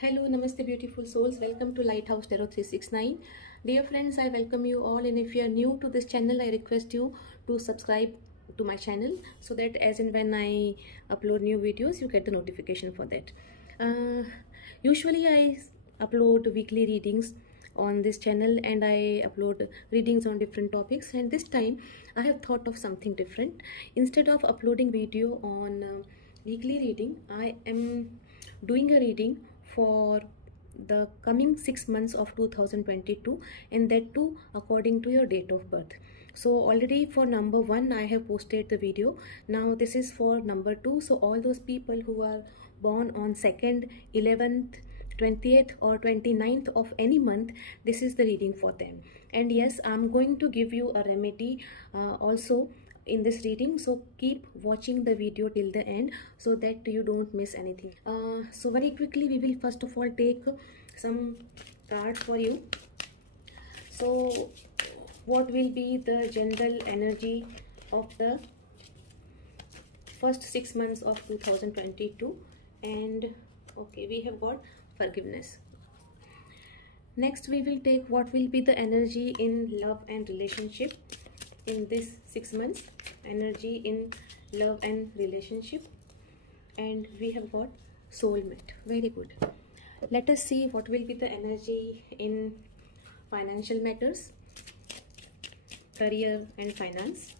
Hello, Namaste, beautiful souls. Welcome to Lighthouse Tarot 369. Dear friends, I welcome you all. And if you are new to this channel, I request you to subscribe to my channel so that as and when I upload new videos, you get the notification for that. Usually, I upload weekly readings on this channel and I upload readings on different topics. And this time, I have thought of something different. Instead of uploading video on weekly reading, I am doing a reading for the coming 6 months of 2022, and that too according to your date of birth. So already for number 1 I have posted the video. Now this is for number 2. So all those people who are born on 2nd, 11th, 20th or 29th of any month, this is the reading for them. And yes, I'm going to give you a remedy also in this reading, so keep watching the video till the end so that you don't miss anything. So very quickly we will first of all take some cards for you. So what will be the general energy of the first 6 months of 2022? And okay, we have got forgiveness. Next we will take what will be the energy in love and relationship in this 6 months, energy in love and relationship. And we have got soulmate. Very good. Let us see what will be the energy in financial matters, career and finance.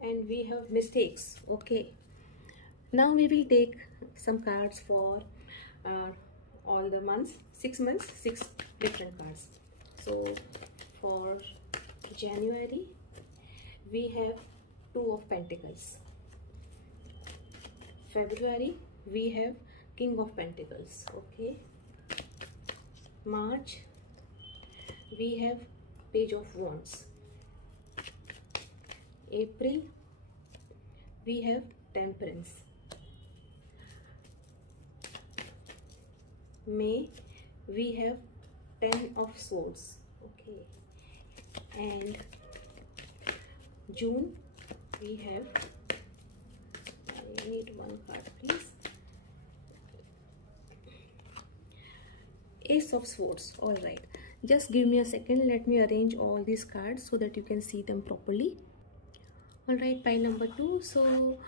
And we have mistakes. Okay, now we will take some cards for all the months, 6 months, 6 different cards. So for January we have 2 of Pentacles. February we have King of Pentacles. Okay. March we have Page of Wands. April we have Temperance. May we have 10 of Swords. Okay. And June we have, I need one card please, Ace of Swords. All right, just give me a second, let me arrange all these cards so that you can see them properly. All right, pile number 2. So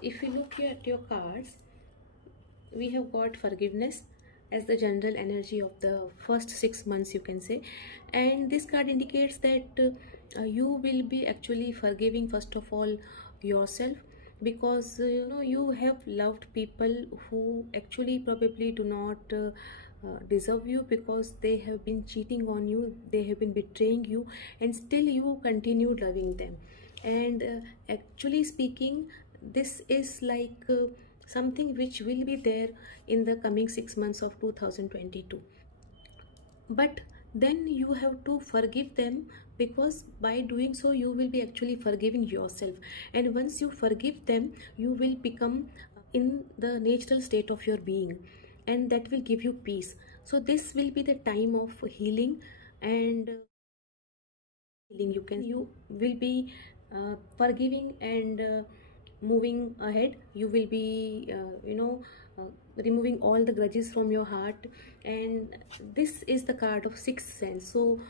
if you look at your cards, we have got forgiveness as the general energy of the first 6 months, you can say. And this card indicates that you will be actually forgiving first of all yourself, because you have loved people who actually probably do not deserve you, because they have been cheating on you, they have been betraying you, and still you continue loving them. And actually speaking, this is like something which will be there in the coming 6 months of 2022. But then you have to forgive them, because by doing so you will be actually forgiving yourself. And once you forgive them, you will become in the natural state of your being, and that will give you peace. So this will be the time of healing and healing. You will be forgiving and moving ahead. You will be removing all the grudges from your heart. And this is the card of sixth sense. So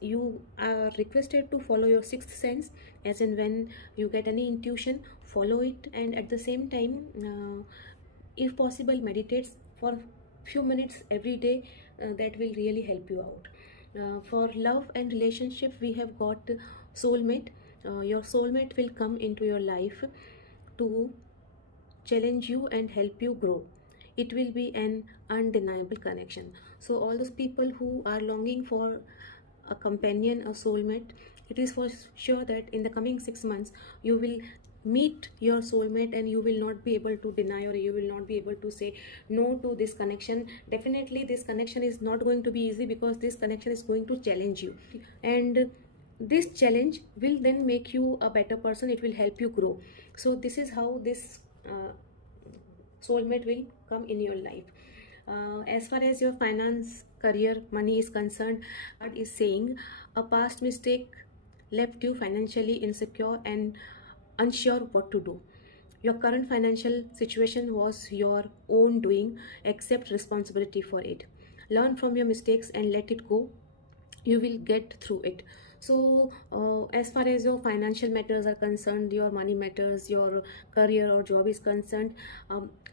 you are requested to follow your sixth sense, as in when you get any intuition, follow it. And at the same time, if possible, meditate for few minutes every day. That will really help you out. For love and relationship, we have got soulmate. Your soulmate will come into your life to challenge you and help you grow. It will be an undeniable connection. So all those people who are longing for a companion, a soulmate, it is for sure that in the coming 6 months you will meet your soulmate, and you will not be able to deny, or you will not be able to say no to this connection. Definitely this connection is not going to be easy, because this connection is going to challenge you, and this challenge will then make you a better person. It will help you grow. So this is how this soulmate will come in your life. As far as your finance, career, money is concerned, God is saying a past mistake left you financially insecure and unsure what to do. Your current financial situation was your own doing. Accept responsibility for it. Learn from your mistakes and let it go. You will get through it. So as far as your financial matters are concerned, your money matters, your career or job is concerned,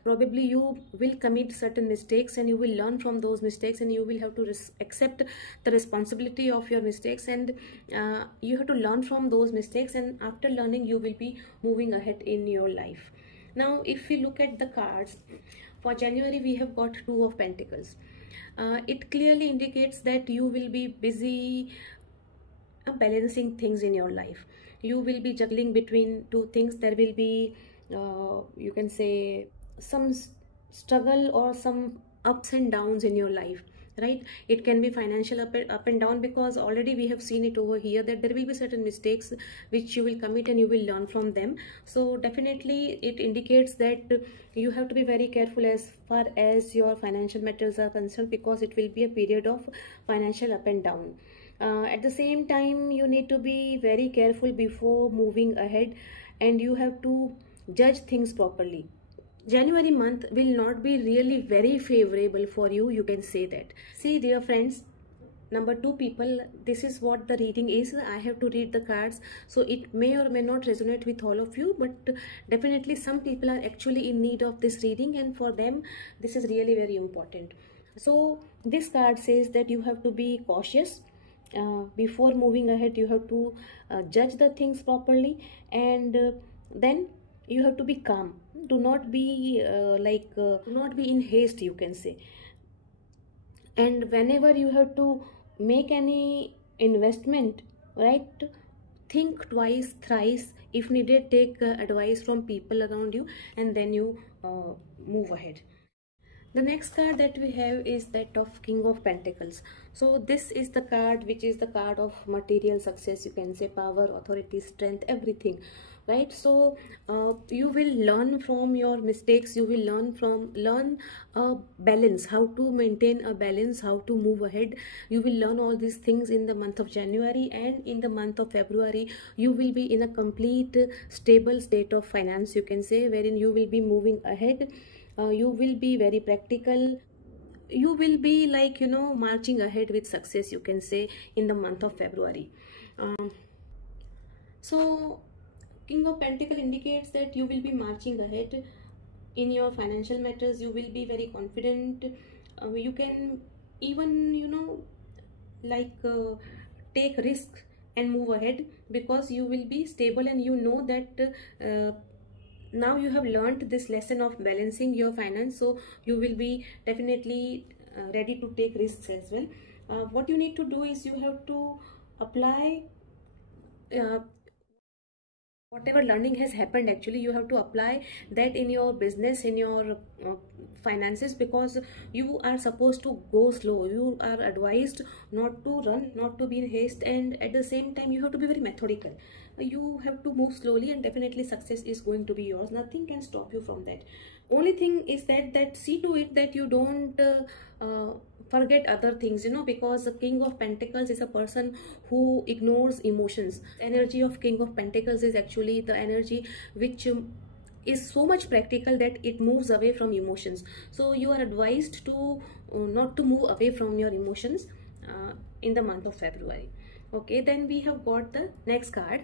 probably you will commit certain mistakes, and you will learn from those mistakes, and you will have to accept the responsibility of your mistakes, and you have to learn from those mistakes, and after learning you will be moving ahead in your life. Now if we look at the cards for January, we have got Two of Pentacles. It clearly indicates that you will be busy balancing things in your life. You will be juggling between two things. There will be you can say some struggle or some ups and downs in your life, right? It can be financial up and down, because already we have seen it over here that there will be certain mistakes which you will commit and you will learn from them. So definitely it indicates that you have to be very careful as far as your financial matters are concerned, because it will be a period of financial up and down. At the same time, you need to be very careful before moving ahead, and you have to judge things properly. January month will not be really very favorable for you, you can say that. See, dear friends, number two people, this is what the reading is. I have to read the cards, so it may or may not resonate with all of you, but definitely some people are actually in need of this reading, and for them this is really very important. So this card says that you have to be cautious. Before moving ahead, you have to judge the things properly, and then you have to be calm. Do not be do not be in haste, you can say. And whenever you have to make any investment, right, think twice, thrice. If needed, take advice from people around you, and then you move ahead. The next card that we have is that of King of Pentacles. So this is the card which is the card of material success, you can say, power, authority, strength, everything, right? So you will learn from your mistakes. You will learn a balance, how to maintain a balance, how to move ahead. You will learn all these things in the month of January, and in the month of February you will be in a complete stable state of finance, you can say, wherein you will be moving ahead. You will be very practical. You will be like, marching ahead with success, you can say, in the month of February. So King of Pentacle indicates that you will be marching ahead in your financial matters. You will be very confident. You can even, take risk and move ahead, because you will be stable, and you know that now you have learned this lesson of balancing your finance. So you will be definitely ready to take risks as well. What you need to do is you have to apply uh, whatever learning has happened. Actually, you have to apply that in your business, in your finances, because you are supposed to go slow. You are advised not to run, not to be in haste, and at the same time you have to be very methodical. You have to move slowly, and definitely success is going to be yours. Nothing can stop you from that. Only thing is that see to it that you don't forget other things, because the King of Pentacles is a person who ignores emotions. Energy of King of Pentacles is actually the energy which is so much practical that it moves away from emotions. So you are advised to not to move away from your emotions in the month of February. Okay, then we have got the next card,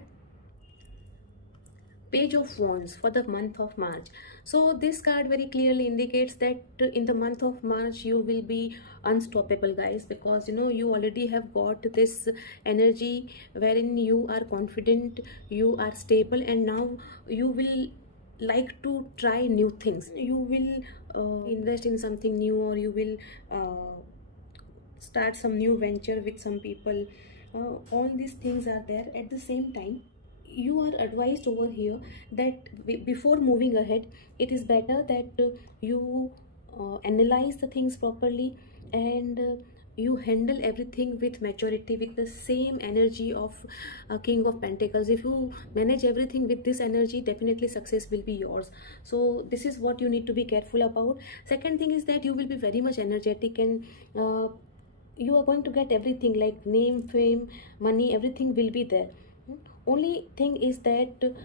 Page of Wands, for the month of March. So this card very clearly indicates that in the month of March you will be unstoppable, guys, because you already have got this energy wherein you are confident, you are stable, and now you will like to try new things. You will invest in something new, or you will start some new venture with some people. All these things are there. At the same time, you are advised over here that before moving ahead, it is better that you analyze the things properly, and you handle everything with maturity, with the same energy of King of Pentacles. If you manage everything with this energy, definitely success will be yours. So this is what you need to be careful about. Second thing is that you will be very much energetic, and you are going to get everything like name, fame, money, everything will be there. Only thing is that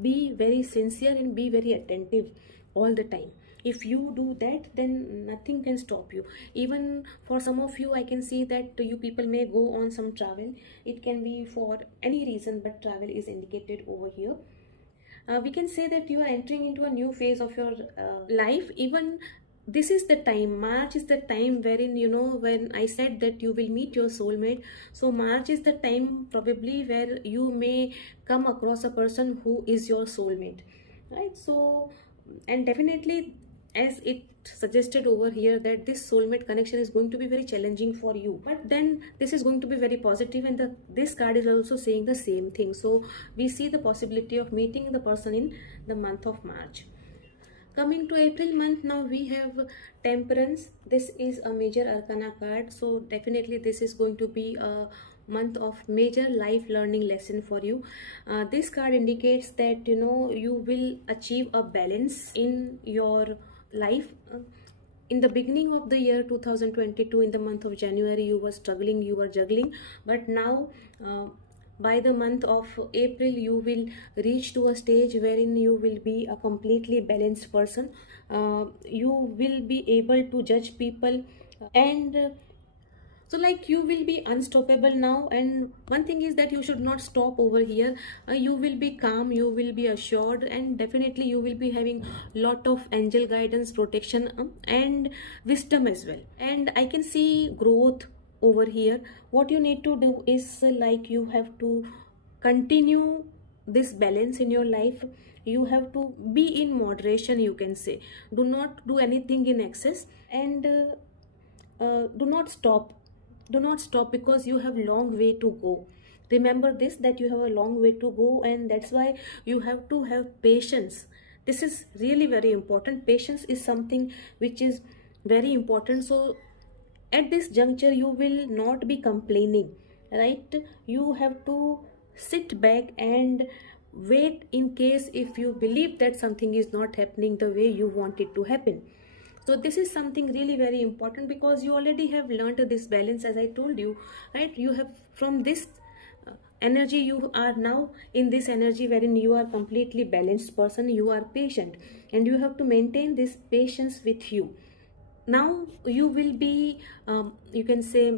be very sincere and be very attentive all the time. If you do that, then nothing can stop you. Even for some of you, I can see that you people may go on some travel. It can be for any reason, but travel is indicated over here. We can say that you are entering into a new phase of your life. Even this is the time, March is the time wherein, you know, when I said that you will meet your soulmate, so March is the time probably where you may come across a person who is your soulmate, right? So, and definitely, as it suggested over here, that this soulmate connection is going to be very challenging for you, but then this is going to be very positive, and this card is also saying the same thing. So we see the possibility of meeting the person in the month of March. Coming to April month, now we have Temperance. This is a major arcana card, so definitely this is going to be a month of major life learning lesson for you. This card indicates that, you know, you will achieve a balance in your life. In the beginning of the year 2022, in the month of January, you were struggling, you were juggling, but now by the month of April, you will reach to a stage wherein you will be a completely balanced person. You will be able to judge people, and so like you will be unstoppable now. And one thing is that you should not stop over here. You will be calm, you will be assured, and definitely you will be having lot of angel guidance, protection, and wisdom as well. And I can see growth over here. What you need to do is like you have to continue this balance in your life. You have to be in moderation, you can say. Do not do anything in excess, and do not stop. Do not stop, because you have long way to go. Remember this, that you have a long way to go, and that's why you have to have patience. This is really very important. Patience is something which is very important. So at this juncture, you will not be complaining, right? You have to sit back and wait in case if you believe that something is not happening the way you want it to happen. So this is something really very important, because you already have learned this balance, as I told you, right? You have, from this energy, you are now in this energy wherein you are completely balanced person, you are patient, and you have to maintain this patience with you. Now you will be you can say,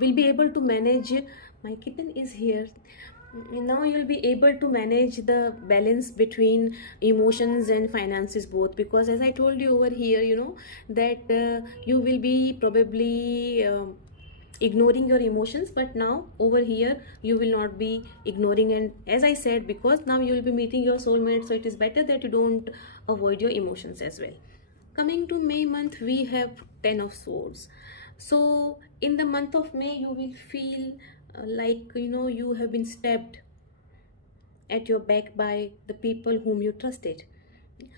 will be able to manage. My kitten is here. Now you'll be able to manage the balance between emotions and finances both, because as I told you over here, you know, that you will be probably ignoring your emotions, but now over here you will not be ignoring. And as I said, because now you will be meeting your soulmate, so it is better that you don't avoid your emotions as well. Coming to May month, we have 10 of Swords. So in the month of May, you will feel like, you know, you have been stabbed at your back by the people whom you trusted.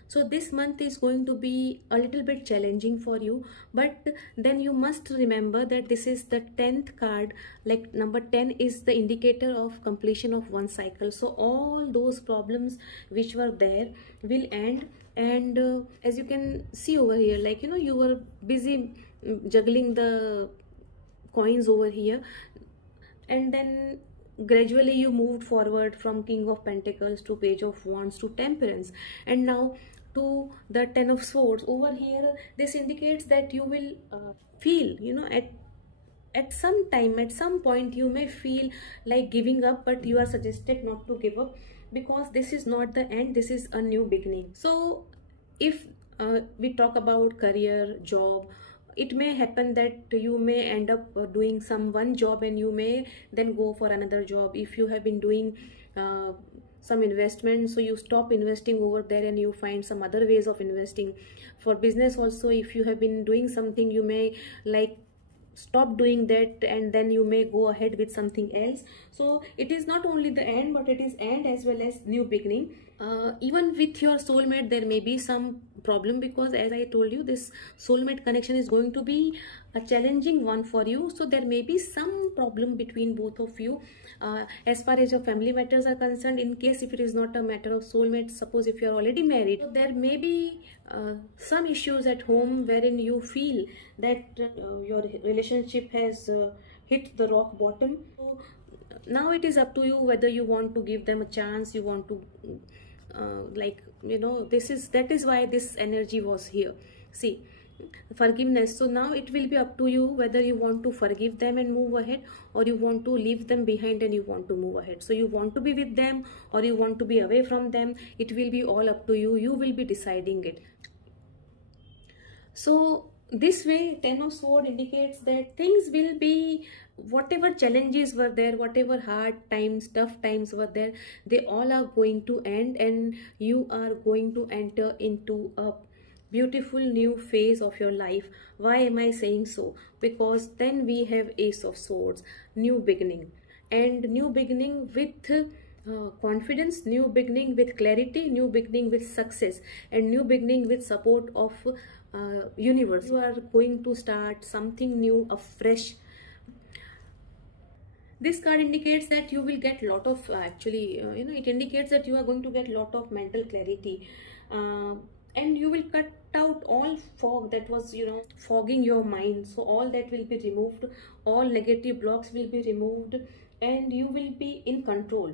So this month is going to be a little bit challenging for you, but then you must remember that this is the 10th card. Like number 10 is the indicator of completion of one cycle. So all those problems which were there will end. And as you can see over here, like, you know, you were busy juggling the coins over here, and then gradually you moved forward from King of Pentacles to Page of Wands to Temperance, and now to the 10 of Swords. Over here, this indicates that you will feel, you know, at some time, at some point, you may feel like giving up, but you are suggested not to give up, because this is not the end, this is a new beginning. So if we talk about career, job, it may happen that you may end up doing one job, and you may then go for another job. If you have been doing some investment, so you stop investing over there and you find some other ways of investing. For business also, if you have been doing something, you may like stop doing that, and then you may go ahead with something else. So it is not only the end, but it is end as well as new beginning. Even with your soulmate, there may be some problem, because as I told you, this soulmate connection is going to be a challenging one for you. So there may be some problem between both of you as far as your family matters are concerned. In case if it is not a matter of soulmate, suppose if you are already married, so there may be some issues at home wherein you feel that your relationship has hit the rock bottom. So now it is up to you whether you want to give them a chance, you want to like, you know, that is why this energy was here. See, forgiveness. So now it will be up to you whether you want to forgive them and move ahead, or you want to leave them behind and you want to move ahead. So you want to be with them or you want to be away from them, it will be all up to you. You will be deciding it. So this way, Ten of Swords indicates that things will be, whatever challenges were there, whatever hard times, tough times were there, they all are going to end, and you are going to enter into a beautiful new phase of your life. Why am I saying so? Because then we have Ace of Swords, new beginning, and new beginning with confidence, new beginning with clarity, new beginning with success, and new beginning with support of universe. You are going to start something new, afresh. This card indicates that you will get lot of it indicates that you are going to get lot of mental clarity, and you will cut out all fog that was, you know, fogging your mind. So all that will be removed, all negative blocks will be removed, and you will be in control.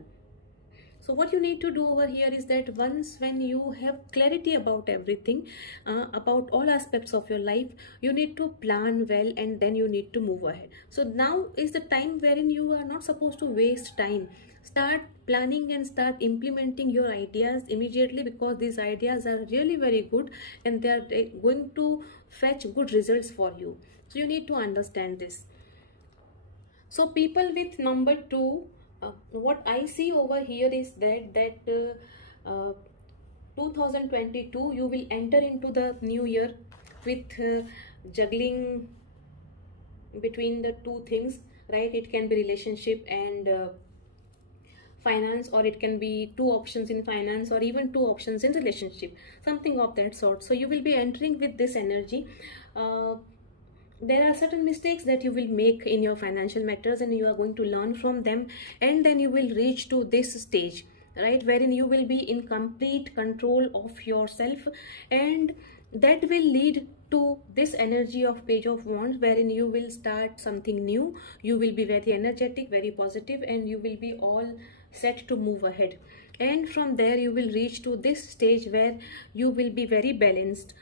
So what you need to do over here is that once when you have clarity about everything, about all aspects of your life, you need to plan well, and then you need to move ahead. So now is the time wherein you are not supposed to waste time. Start planning and start implementing your ideas immediately, because these ideas are really very good and they are going to fetch good results for you. So you need to understand this. So people with number 2, what I see over here is that 2022 you will enter into the new year with juggling between the two things, right? It can be relationship and finance, or it can be 2 options in finance, or even 2 options in relationship, something of that sort. So you will be entering with this energy. There are certain mistakes that you will make in your financial matters, and you are going to learn from them, and then you will reach to this stage, right, wherein you will be in complete control of yourself, and that will lead to this energy of Page of Wands, wherein you will start something new. You will be very energetic, very positive, and you will be all set to move ahead. And from there you will reach to this stage where you will be very balanced.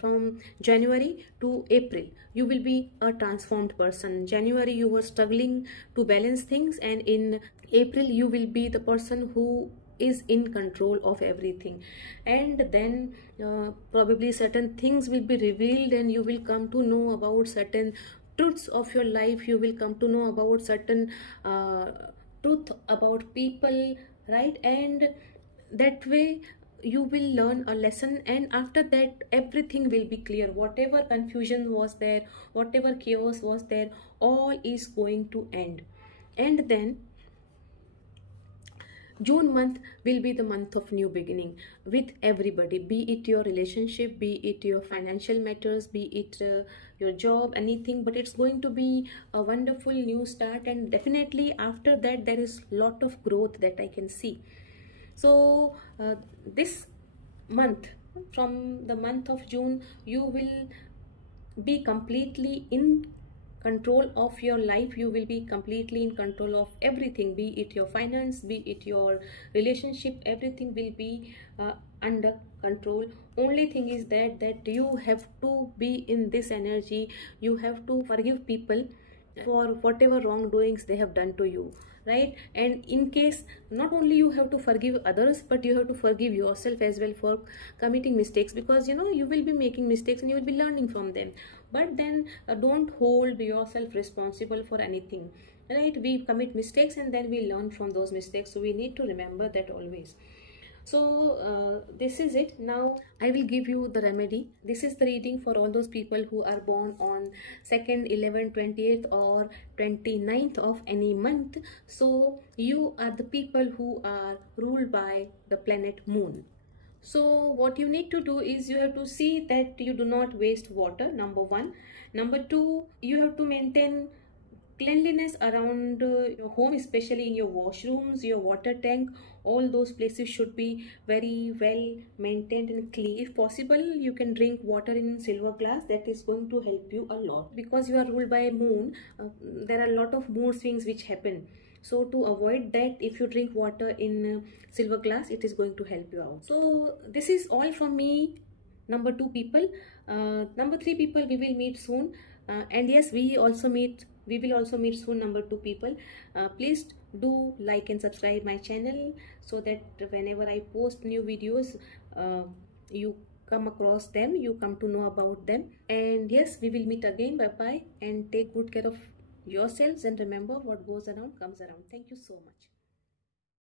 From January to April, you will be a transformed person. January you were struggling to balance things, and in April you will be the person who is in control of everything. And then probably certain things will be revealed, and you will come to know about certain truths of your life. You will come to know about certain truth about people, right? And that way you will learn a lesson, and after that everything will be clear. Whatever confusion was there, whatever chaos was there, all is going to end. And then June month will be the month of new beginning with everybody, be it your relationship, be it your financial matters, be it your job, anything, but it's going to be a wonderful new start. And definitely after that there is lot of growth that I can see. So this month, from the month of June, you will be completely in control of your life. You will be completely in control of everything, be it your finance, be it your relationship, everything will be under control. Only thing is that you have to be in this energy. You have to forgive people for whatever wrongdoings they have done to you, right? And in case, not only you have to forgive others, but you have to forgive yourself as well for committing mistakes, because you know you will be making mistakes and you will be learning from them. But then don't hold yourself responsible for anything, right? We commit mistakes and then we learn from those mistakes, so we need to remember that always. So this is it. Now I will give you the remedy. This is the reading for all those people who are born on 2nd, 11th, 28th or 29th of any month. So you are the people who are ruled by the planet Moon. So what you need to do is you have to see that you do not waste water, number 1. Number 2, you have to maintain cleanliness around your home, especially in your washrooms, your water tank. All those places should be very well maintained and clean. If possible, you can drink water in silver glass. That is going to help you a lot, because you are ruled by Moon. There are a lot of mood swings which happen. So to avoid that, if you drink water in silver glass, it is going to help you out. So this is all from me, number 2 people. Number 3 people, we will meet soon. And yes, we will also meet soon, number 2 people. Please do like and subscribe my channel, so that whenever I post new videos, you come across them, you come to know about them. And yes, we will meet again. Bye bye, and take good care of yourselves, and remember, what goes around comes around. Thank you so much.